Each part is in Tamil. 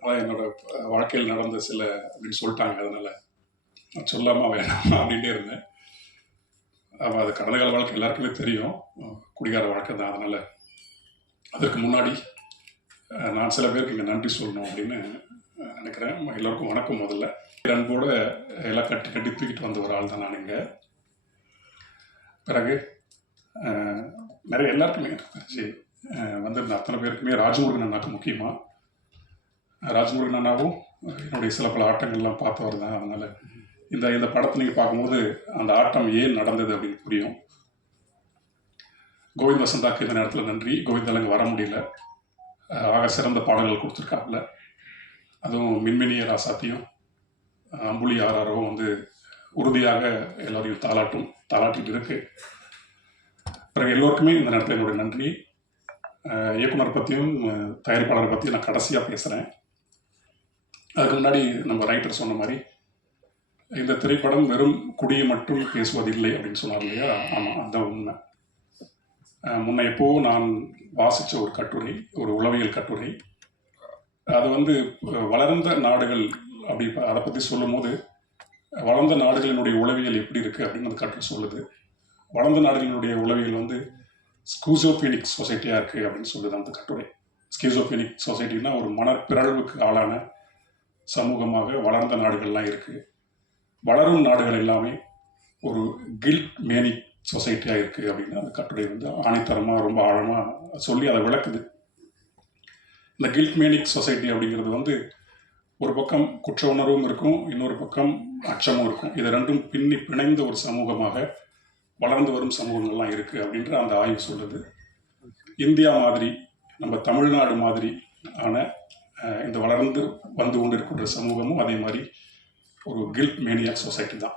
அதான் என்னோட வாழ்க்கையில் நடந்த சில அப்படின்னு சொல்லிட்டாங்க. அதனால நான் சொல்லாமல் வேணாம் அப்படின்ட்டே இருந்தேன். அப்போ அது கடந்த கால வாழ்க்கை எல்லாருக்குமே தெரியும். குடிகார வாழ்க்கை தான். அதனால் அதற்கு முன்னாடி நான் சில பேருக்கு இங்கே நன்றி சொல்லணும் அப்படின்னு நினைக்கிறேன். எல்லோருக்கும் வணக்கம் முதல்ல. அன்போட எல்லாம் கட்டி கட்டி தூக்கிட்டு வந்த ஒரு ஆள் தான் நான் இங்கே. பிறகு நிறைய எல்லாருக்குமே எனக்கு தெரிஞ்சு வந்திருந்த அத்தனை பேருக்குமே ராஜமுருகன் அண்ணாக்கு முக்கியமாக ராஜமுருகன் அண்ணாவும் என்னுடைய சில பல ஆட்டங்கள்லாம் பார்த்தவர் தான். அதனால் இந்த இந்த படத்தை நீங்கள் பார்க்கும்போது அந்த ஆட்டம் ஏன் நடந்தது அப்படின்னு புரியும். கோவிந்த் வசந்தாக்கு இந்த நேரத்தில் நன்றி. கோவிந்தால் அங்கே வர முடியல. ஆக சிறந்த பாடல்கள் கொடுத்துருக்காப்புல. அதுவும் மின்மினிய ராசாத்தியும் அம்புலி ஆராரவும் வந்து உறுதியாக எல்லோரையும் தாளாட்டும் தாளாட்டிட்டு இருக்கு. பிறகு எல்லோருக்குமே இந்த நேரத்தில் என்னுடைய நன்றி. இயக்குனர் பற்றியும் தயாரிப்பாளரை பற்றியும் நான் கடைசியாக பேசுகிறேன் அதுக்கு முன்னாடி நம்ம ரைட்டர் சொன்ன மாதிரி இந்த திரைப்படம் வெறும் குடியை மட்டும் பேசுவதில்லை அப்படின்னு சொன்னார் இல்லையா? ஆமாம் அதுதான் உண்மை. முன்ன எப்போ நான் வாசித்த ஒரு கட்டுரை ஒரு உளவியல் கட்டுரை அது வந்து வளர்ந்த நாடுகள் அப்படி அதை பற்றி சொல்லும்போது வளர்ந்த நாடுகளினுடைய உளவியல் எப்படி இருக்குது அப்படின்னு அந்த கட்டுரை சொல்லுது. வளர்ந்த நாடுகளினுடைய உளவியல் வந்து ஸ்கூசோபீனிக் சொசைட்டியாக இருக்குது அப்படின்னு சொல்லுது அந்த கட்டுரை. ஸ்கீசோபீனிக் சொசைட்டின்னா ஒரு மனப்பிறழ்வுக்கு ஆளான சமூகமாக வளர்ந்த நாடுகள்லாம் இருக்குது வளரும் நாடுகள் எல்லாமே ஒரு கில்ட் மேனிக் சொசைட்டியாக இருக்குது அப்படின்னு அந்த கட்டுரை வந்து ஆணித்தரமாக ரொம்ப ஆழமாக சொல்லி அதை விளக்குது. இந்த கில்ட் மேனிக் சொசைட்டி அப்படிங்கிறது வந்து ஒரு பக்கம் குற்ற உணர்வும் இருக்கும் இன்னொரு பக்கம் அச்சமும் இருக்கும். இது ரெண்டும் பின்னி பிணைந்த ஒரு சமூகமாக வளர்ந்து வரும் சமூகங்கள்லாம் இருக்குது அப்படின்ற அந்த ஆய்வு சொல்லுது. இந்தியா மாதிரி நம்ம தமிழ்நாடு மாதிரி ஆன இந்த வளர்ந்து வந்து கொண்டிருக்கின்ற சமூகமும் அதே மாதிரி ஒரு கில்ட் மேனியக் சொசைட்டி தான்.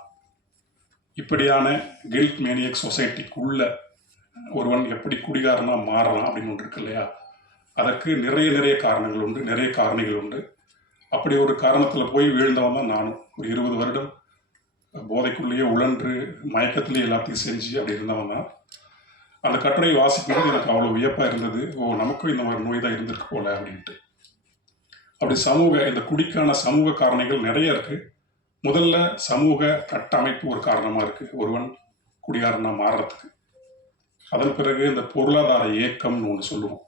இப்படியான கில்ட் மேனியக் சொசைட்டிக்குள்ள ஒருவன் எப்படி குடிகாரனாக மாறலாம் அப்படின்னு ஒன்று இருக்கு இல்லையா? அதற்கு நிறைய நிறைய காரணங்கள் உண்டு நிறைய காரணிகள் உண்டு. அப்படி ஒரு காரணத்தில் போய் வீழ்ந்தவன் தான் நானும். ஒரு இருபது வருடம் போதைக்குள்ளேயே உழன்று மயக்கத்திலேயே எல்லாத்தையும் செஞ்சு அப்படி இருந்தவன் தான். அந்த கட்டுரையை வாசிக்கும்போது எனக்கு அவ்வளோ வியப்பாக இருந்தது. ஓ நமக்கும் இந்த மாதிரி நோய் தான் இருந்திருக்கு போல அப்படின்ட்டு. அப்படி சமூக இந்த குடிக்கான சமூக காரணிகள் நிறைய இருக்கு. முதல்ல சமூக கட்டமைப்பு ஒரு காரணமாக இருக்கு. ஒருவன் குடிகாரனா மாறுறதுக்கு. அதன் பிறகு இந்த பொருளாதார ஏக்கம்னு ஒன்று சொல்லுவோம்.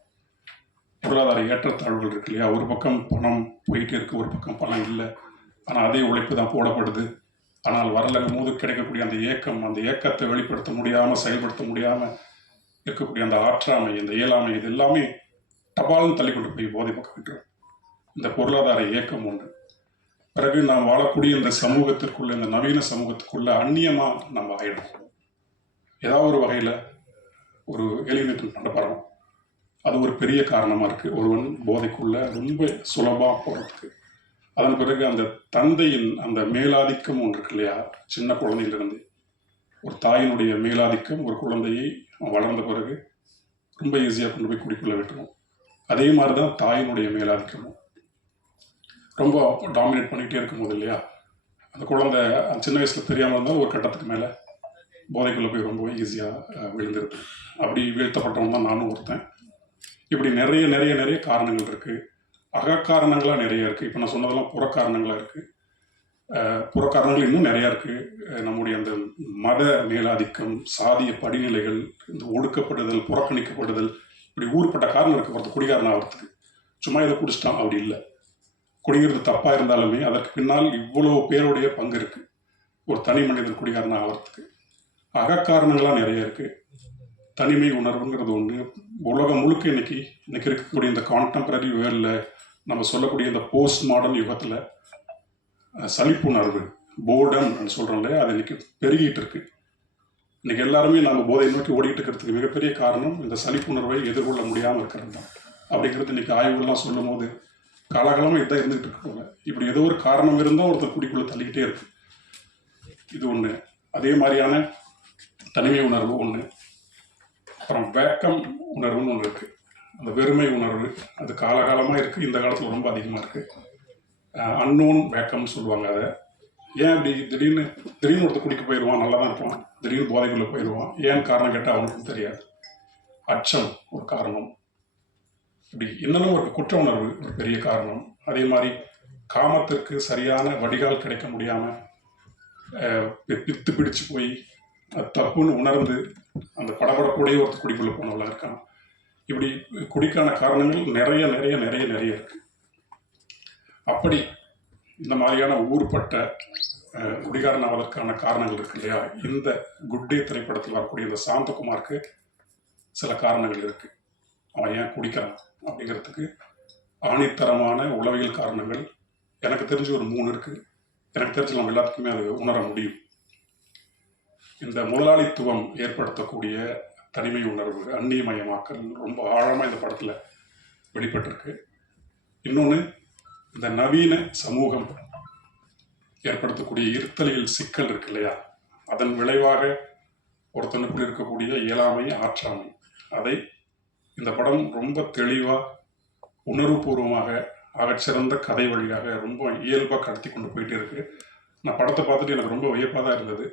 பொருளாதார ஏற்றத்தாழ்வுகள் இருக்கு இல்லையா? ஒரு பக்கம் பணம் போயிட்டு இருக்கு ஒரு பக்கம் பணம் இல்லை. ஆனால் அதே உழைப்பு தான் போடப்படுது. ஆனால் வரலங்கும் போது கிடைக்கக்கூடிய அந்த ஏக்கம் அந்த ஏக்கத்தை வெளிப்படுத்த முடியாமல் செயல்படுத்த முடியாமல் இருக்கக்கூடிய அந்த ஆற்றாமை இந்த இயலாமை இது எல்லாமே டபால்னு தள்ளி கொண்டு போய் போதை பக்கம் விட்டுரும். இந்த பொருளாதார இயக்கம் ஒன்று. பிறகு நாம் வாழக்கூடிய இந்த சமூகத்திற்குள்ள இந்த நவீன சமூகத்துக்குள்ள அந்நியமா நம்ம ஆயிடும் ஏதாவது ஒரு வகையில ஒரு எலிமினேட் பண்ண அது ஒரு பெரிய காரணமா இருக்கு. ஒருவன் போதைக்குள்ள ரொம்ப சுலபமா போறதுக்கு. அதன் பிறகு அந்த தந்தையின் அந்த மேலாதிக்கம் ஒன்று இருக்கு இல்லையா? சின்ன குழந்தையிலிருந்து. ஒரு தாயினுடைய மேலாதிக்கம் ஒரு குழந்தையை வளர்ந்த பிறகு ரொம்ப ஈஸியாக கொண்டு போய் குடிக்குள்ள விட்டுரும். அதே மாதிரி தான் தாயினுடைய மேலாதிக்கமும். ரொம்ப டாமினேட் பண்ணிகிட்டே இருக்கும்போது இல்லையா? அந்த குழந்தை சின்ன வயசில் தெரியாமல் இருந்தாலும் ஒரு கட்டத்துக்கு மேலே போதைக்குள்ளே போய் ரொம்ப ஈஸியாக விழுந்திருக்கு. அப்படி வீழ்த்தப்பட்டவன் தான் நானும் ஒருத்தன். இப்படி நிறைய நிறைய நிறைய காரணங்கள் இருக்குது அகக்காரணங்களாக நிறைய இருக்குது இப்போ நான் சொன்னதெல்லாம் புறக்காரணங்களாக இருக்குது புறக்காரணங்கள் இன்னும் நிறையா இருக்குது நம்முடைய அந்த மத மேலாதிக்கம் சாதிய படிநிலைகள் இந்த ஒடுக்கப்படுதல் புறக்கணிக்கப்படுதல் இப்படி ஊர்பட்ட காரணம் இருக்குது ஒருத்தர் குடிகாரன் ஆகிறதுக்கு சும்மா இதை குடிச்சிட்டான். அப்படி இல்லை. குடிங்கிறது தப்பாக இருந்தாலுமே அதற்கு பின்னால் இவ்வளோ பேருடைய பங்கு இருக்குது ஒரு தனி மனிதன் குடிகாரன் ஆகிறதுக்கு அகக்காரணங்களாக நிறைய இருக்குது தனிமை உணர்வுங்கிறது ஒன்று உலகம் முழுக்க இன்னைக்கு இன்னைக்கு இருக்கக்கூடிய இந்த கான்டெம்பரரி வேர்ல்டில் நம்ம சொல்லக்கூடிய இந்த போஸ்ட் மாடர்ன் யுகத்தில் சலிப்புணர்வு போர்டம் சொல்கிறோம்ல அது இன்னைக்கு பெருகிட்டு இருக்கு. இன்னைக்கு எல்லாருமே நம்ம போதை நோக்கி ஓடிட்டு இருக்கிறதுக்கு மிகப்பெரிய காரணம் இந்த சலிப்புணர்வை எதிர்கொள்ள முடியாமல் இருக்கிறது தான். அப்படிங்கிறது இன்னைக்கு ஆய்வுகள்லாம் சொல்லும் போது காலகாலமாக இதான் இருந்துகிட்டு இருக்காங்க இப்படி ஏதோ ஒரு காரணம் இருந்தால் ஒருத்தர் குடிக்குள்ளே தள்ளிக்கிட்டே இருக்கு. இது ஒன்று அதே மாதிரியான தனிமை உணர்வு ஒன்று அப்புறம் வேக்கம் உணர்வுன்னு ஒன்று இருக்குது அந்த வெறுமை உணர்வு அது காலகாலமாக இருக்குது இந்த காலத்தில் ரொம்ப அதிகமாக இருக்குது அன்னோன் வேக்கம்னு சொல்லுவாங்க அதை. ஏன் அப்படி திடீர்னு திடீர்னு ஒருத்தர் குடிக்க போயிடுவான் நல்லா தான் இருப்பான். திடீர்னு போதைக்குள்ளே போயிடுவான் ஏன் காரணம் கேட்டால் அவனுக்கும் தெரியாது. அச்சம் ஒரு காரணம். இப்படி இன்னமும் ஒரு குற்ற உணர்வு ஒரு பெரிய காரணம். அதே மாதிரி காமத்திற்கு சரியான வடிகால் கிடைக்க முடியாமல் பித்து பிடிச்சு போய் தப்புன்னு உணர்ந்து அந்த படபடப்போடையே ஒருத்தர் குடிக்குள்ளே போனவளாக இருக்கான். இப்படி குடிக்கான காரணங்கள் நிறைய நிறைய நிறைய நிறைய இருக்கு. அப்படி இந்த மாதிரியான ஊர்பட்ட குடிகாரன் ஆவதற்கான காரணங்கள் இருக்கு இல்லையா? இந்த குட் டே திரைப்படத்தில் வரக்கூடிய இந்த சாந்தகுமாருக்கு சில காரணங்கள் இருக்குது அவன் ஏன் குடிக்கிறான் அப்படிங்கிறதுக்கு ஆணித்தரமான உளவியல் காரணங்கள் எனக்கு தெரிஞ்சு ஒரு மூணு இருக்குது எனக்கு தெரிஞ்சு நம்ம எல்லாத்துக்குமே அது உணர முடியும். இந்த முதலாளித்துவம் ஏற்படுத்தக்கூடிய தனிமை உணர்வு அந்நியமயமாக்கல் ரொம்ப ஆழமாக இந்த படத்தில் வெளிப்பட்டிருக்கு. இன்னொன்று இந்த நவீன சமூகம் ஏற்படுத்தக்கூடிய இருத்தலியல் சிக்கல் இருக்கு இல்லையா? அதன் விளைவாக ஒருத்தனுக்குள் இருக்கக்கூடிய இயலாமை ஆற்றாமை அதை இந்த படம் ரொம்ப தெளிவாக உணர்வுபூர்வமாக ஆகச்சிறந்த கதை வழியாக ரொம்ப இயல்பாக கடத்தி கொண்டு போயிட்டே இருக்கு. நான் படத்தை பார்த்துட்டு எனக்கு ரொம்ப வியப்பாக தான் இருந்தது.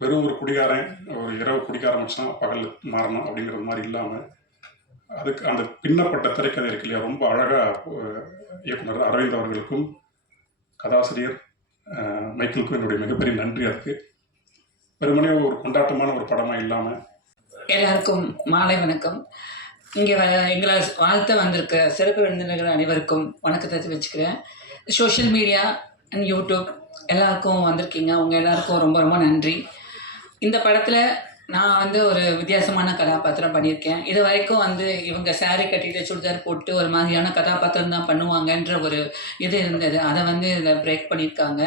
வெறும் ஒரு குடிகாரன் ஒரு இரவு குடிக்க ஆரம்பிச்சுன்னா பகலில் மாறணும் அப்படிங்கிறது மாதிரி இல்லாமல் அதுக்கு அந்த பின்னப்பட்ட திரைக்கதை இருக்கு இல்லையா ரொம்ப அழகாக இயக்குனர் அரவிந்த் அவர்களுக்கும் கதாசிரியர் மைக்கிளுக்கும் என்னுடைய மிகப்பெரிய நன்றி அதுக்கு. வெறுமனே ஒரு கொண்டாட்டமான ஒரு படமாக இல்லாமல் எல்லாருக்கும் மாலை வணக்கம். இங்கே எங்களை வாழ்த்த வந்திருக்க சிறப்பு விருந்தினர்கள் அனைவருக்கும் வணக்கத்தை தெரிவிச்சுக்கிறேன். சோஷியல் மீடியா அண்ட் யூடியூப் எல்லாருக்கும் வந்திருக்கீங்க. அவங்க எல்லாருக்கும் ரொம்ப ரொம்ப நன்றி. இந்த படத்தில் நான் வந்து ஒரு வித்தியாசமான கதாபாத்திரம் பண்ணியிருக்கேன். இது வரைக்கும் வந்து இவங்க சாரி கட்டிட்டு சுடிதார் போட்டு ஒரு மாதிரியான கதாபாத்திரம் தான் பண்ணுவாங்கன்ற ஒரு இது இருந்தது. அதை வந்து இதில் பிரேக் பண்ணியிருக்காங்க.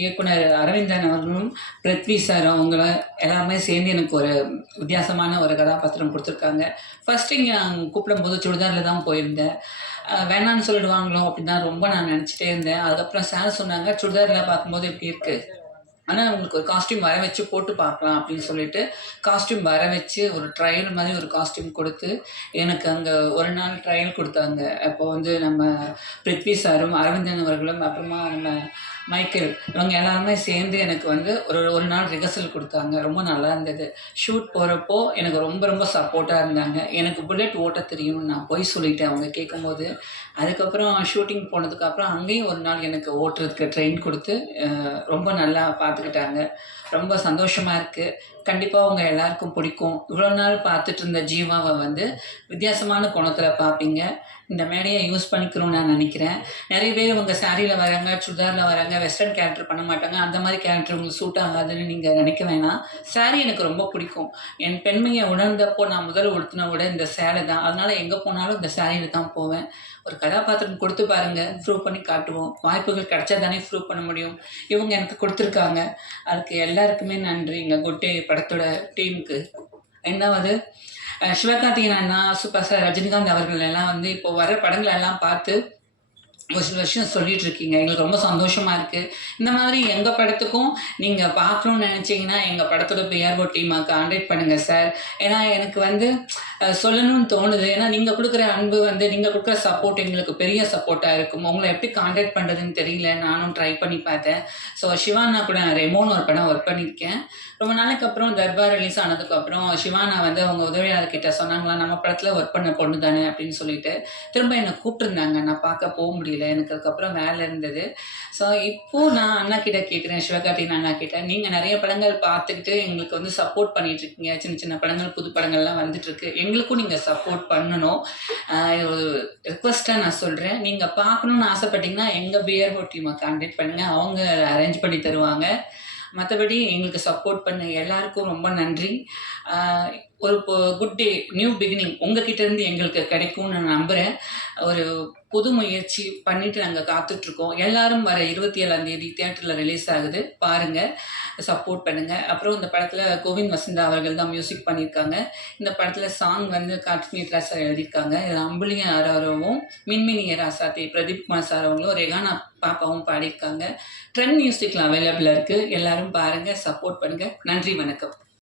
இயக்குனர் அரவிந்தன் அவர்களும் பிருத்வி சார் அவங்கள எல்லாருமே சேர்ந்து எனக்கு ஒரு வித்தியாசமான ஒரு கதாபாத்திரம் கொடுத்துருக்காங்க. ஃபஸ்ட்டு இங்கே நான் கூப்பிடும்போது சுடிதாரில் தான் போயிருந்தேன். வேணான்னு சொல்லிடுவாங்களோ அப்படின்னு தான் ரொம்ப நான் நினச்சிட்டே இருந்தேன். அதுக்கப்புறம் சார் சொன்னாங்க சுடிதாரில் பார்க்கும்போது எப்படி இருக்குது ஆனால் உங்களுக்கு ஒரு காஸ்டியூம் வர வச்சு போட்டு பார்க்கலாம் அப்படின்னு சொல்லிட்டு காஸ்டியூம் வர வச்சு ஒரு ட்ரையல் மாதிரி ஒரு காஸ்டியூம் கொடுத்து எனக்கு அங்கே ஒரு நாள் ட்ரையல் கொடுத்தாங்க. அப்போ வந்து நம்ம பிருத்வி சாரும் அரவிந்தன் அவர்களும் அப்புறமா நம்ம மைக்கேல் இவங்க எல்லாருமே சேர்ந்து எனக்கு வந்து ஒரு ஒரு நாள் ரிஹர்சல் கொடுத்தாங்க. ரொம்ப நல்லா இருந்தது. ஷூட் போகிறப்போ எனக்கு ரொம்ப ரொம்ப சப்போர்ட்டாக இருந்தாங்க. எனக்கு புல்லட் ஓட்ட தெரியும்னு நான் போய் சொல்லிட்டேன் அவங்க கேட்கும்போது அதுக்கப்புறம் ஷூட்டிங் போனதுக்கப்புறம் அங்கேயும் ஒரு நாள் எனக்கு ஓட்டுறதுக்கு ட்ரெயின் கொடுத்து ரொம்ப நல்லா பார்த்துக்கிட்டாங்க ரொம்ப சந்தோஷமாக இருக்குது கண்டிப்பாக அவங்க எல்லாருக்கும் பிடிக்கும். இவ்வளோ நாள் பார்த்துட்டு இருந்த ஜீவாவை வந்து வித்தியாசமான கோணத்தில் பார்ப்பீங்க இந்த மேடையை யூஸ் பண்ணிக்கணும்னு நான் நினைக்கிறேன். நிறைய பேர் உங்க சாரியில் வராங்க சுடிதாரில் வராங்க வெஸ்டர்ன் கேரக்டர் பண்ண மாட்டாங்க. அந்த மாதிரி கேரக்டர் உங்களுக்கு சூட் ஆகாதுன்னு நீங்கள் நினைக்க வேணாம். சாரி எனக்கு ரொம்ப பிடிக்கும். என் பெண்மையை உணர்ந்தப்போ நான் முதல் உடுத்தின விட இந்த சேலை தான். அதனால் எங்கே போனாலும் இந்த சாரியில் தான் போவேன். ஒரு கதாபாத்திரம் கொடுத்து பாருங்க ப்ரூவ் பண்ணி காட்டுவோம். வாய்ப்புகள் கிடைச்சா தானே ப்ரூவ் பண்ண முடியும். இவங்க எனக்கு கொடுத்துருக்காங்க. அதுக்கு எல்லாருக்குமே நன்றி. எங்கள் குட்டே படத்தோட டீமுக்கு ரெண்டாவது சிவகார்த்திகன் சிவகார்த்திகேயன் அண்ணா சூப்பர் ஸ்டார் ரஜினிகாந்த் அவர்கள் எல்லாம் வந்து இப்போ வர படங்கள் எல்லாம் பார்த்து ஒரு சில விஷயம் சொல்லிட்டு இருக்கீங்க. எங்களுக்கு ரொம்ப சந்தோஷமா இருக்கு. இந்த மாதிரி எங்க படத்துக்கும் நீங்க பார்க்கணும்னு நினைச்சீங்கன்னா எங்க படத்தோட பிஆர்ஓ டீமை கான்டாக்ட் பண்ணுங்க சார். ஏன்னா எனக்கு வந்து சொல்லணும்னு தோணுது. ஏன்னா நீங்கள் கொடுக்குற அன்பு வந்து நீங்கள் கொடுக்குற சப்போர்ட் எங்களுக்கு பெரிய சப்போர்ட்டாக இருக்கும். உங்களை எப்படி காண்டாக்ட் பண்ணுறதுன்னு தெரியல. நானும் ட்ரை பண்ணி பார்த்தேன். ஸோ சிவானா கூட ரெமோன்னு ஒரு படம் ஒர்க் பண்ணியிருக்கேன். ரொம்ப நாளைக்கு அப்புறம் தர்பார் ரிலீஸ் ஆனதுக்கப்புறம் சிவானா வந்து அவங்க உதவியாளர் கிட்ட சொன்னாங்களா நம்ம படத்தில் ஒர்க் பண்ண பொண்ணு தானே அப்படின்னு சொல்லிட்டு திரும்ப என்னை கூப்பிட்டுருந்தாங்க. நான் பார்க்க போக முடியல. எனக்கு அதுக்கப்புறம் வேலை இருந்தது. ஸோ இப்போ நான் அண்ணா கிட்ட கேட்குறேன் சிவகார்த்திகேயன் அண்ணா கிட்ட. நீங்கள் நிறைய படங்கள் பார்த்துக்கிட்டு எங்களுக்கு வந்து சப்போர்ட் பண்ணிட்டு இருக்கீங்க. சின்ன சின்ன படங்கள் புது படங்கள்லாம் வந்துட்டு இருக்கு. எங்களுக்கும் நீங்கள் சப்போர்ட் பண்ணணும். ஒரு ரிக்வஸ்ட்டாக நான் சொல்கிறேன் நீங்கள் பார்க்கணுன்னு ஆசைப்பட்டீங்கன்னா எங்கள் பியர்ஓ டீமை கான்டாக்ட் பண்ணுங்கள் அவங்க அரேஞ்ச் பண்ணி தருவாங்க. மற்றபடி எங்களுக்கு சப்போர்ட் பண்ண எல்லாருக்கும் ரொம்ப நன்றி. ஒரு குட் டே நியூ பிகினிங் உங்ககிட்ட இருந்து எங்களுக்கு கிடைக்கும்னு நான் நம்புகிறேன் ஒரு புது முயற்சி பண்ணிட்டு நாங்கள் காத்துட்ருக்கோம். எல்லாரும் வர இருபத்தி ஏழாம் தேதி தியேட்டரில் ரிலீஸ் ஆகுது. பாருங்கள் சப்போர்ட் பண்ணுங்கள் அப்புறம் இந்த படத்தில் கோவிந்த் வசந்தா அவர்கள் தான் மியூசிக் பண்ணியிருக்காங்க இந்த படத்தில் சாங் வந்து கார்த்திக் சார் எழுதியிருக்காங்க. இது அம்புலிய ஆராரவும் மின்மினிய ராசாத்தி பிரதீப் குமார் சார் அவங்களும் ரெகானா பாப்பாவும் பாடியிருக்காங்க. ட்ரெண்ட் மியூசிக்கில் அவைலபிளாக இருக்குது எல்லாரும் பாருங்கள் சப்போர்ட் பண்ணுங்கள் நன்றி வணக்கம்.